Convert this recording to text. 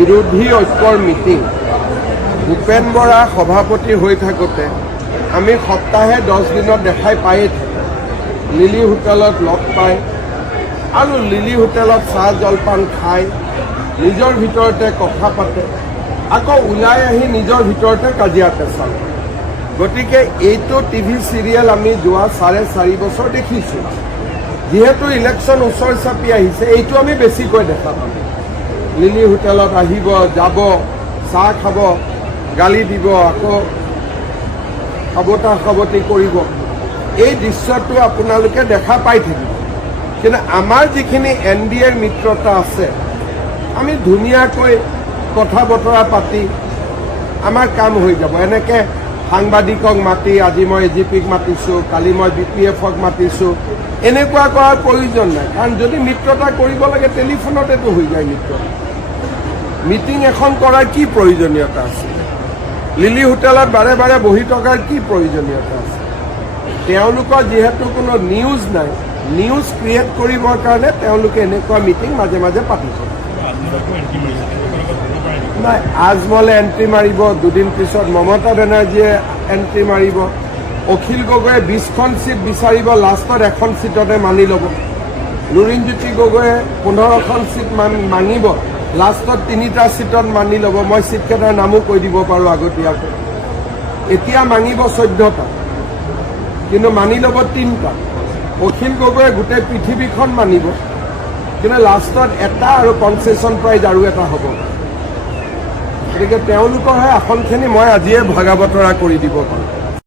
বিৰোধী ঐক্যৰ মিটিং ভূপেন বৰা সভাপতি হৈ থাকোঁতে আমি সপ্তাহে 10 দিনত দেখাই পায়েই থাকোঁ। লিলি হোটেলত লগ পায় আৰু লিলি হোটেলত চাহ জলপান খাই নিজৰ ভিতৰতে কথা পাতে, আকৌ ওলাই আহি নিজৰ ভিতৰতে কাজিয়া পেচাল। গতিকে এইটো টিভি চিৰিয়েল আমি যোৱা 4.5 বছৰ দেখিছোঁ। যিহেতু ইলেকশ্যন ওচৰ চাপি আহিছে, এইটো আমি বেছিকৈ দেখা পাম। লিলি হোটেলত আহিব, যাব, চাহ খাব, গালি দিব, আকৌ সাৱতা-সাৱতি কৰিব। এই দৃশ্যটো আপোনালোকে দেখা পাই থাকিব। কিন্তু আমাৰ যিখিনি NDAৰ মিত্ৰতা আছে, আমি ধুনীয়াকৈ কথা বতৰা পাতি আমাৰ কাম হৈ যাব। এনেকৈ সাংবাদিকক মাতি, আজি মই AGPক মাতিছোঁ, কালি মই BPFক মাতিছোঁ, এনেকুৱা কৰাৰ প্ৰয়োজন নাই। কাৰণ যদি মিত্ৰতা কৰিব লাগে টেলিফোনতেতো হৈ যায় মিত্ৰতা। মিটিং এখন কৰাৰ কি প্ৰয়োজনীয়তা আছে? লিলি হোটেলত বাৰে বাৰে বহি থকাৰ কি প্ৰয়োজনীয়তা আছে? তেওঁলোকৰ যিহেতু কোনো নিউজ নাই, নিউজ ক্ৰিয়েট কৰিবৰ কাৰণে তেওঁলোকে এনেকুৱা মিটিং মাজে মাজে পাতি থাকে। নাই, আজমলে এণ্ট্ৰি মাৰিব, দুদিন পিছত মমতা বেনাৰ্জীয়ে এণ্ট্ৰি মাৰিব, অখিল গগৈয়ে 20খন চিট বিচাৰিব, লাষ্টত এখন চিটতে মানি ল'ব। লুৰিণজ্যোতি গগৈয়ে 15খন চিট মাঙিব, লাষ্টত 3টা চিটত মানি ল'ব। মই চিটকেইটাৰ নামো কৈ দিব পাৰোঁ আগতীয়াকৈ। এতিয়া মাঙিব 14টা, কিন্তু মানি ল'ব 3টা। অখিল গগৈয়ে গোটেই পৃথিৱীখন মানিব, কিন্তু লাষ্টত এটা আৰু কনচেশ্যন প্ৰাইজ আৰু এটা হ'ব। গতিকে তেওঁলোকৰহে আসনখিনি মই আজিয়ে ভগা বতৰা কৰি দিব পাৰোঁ।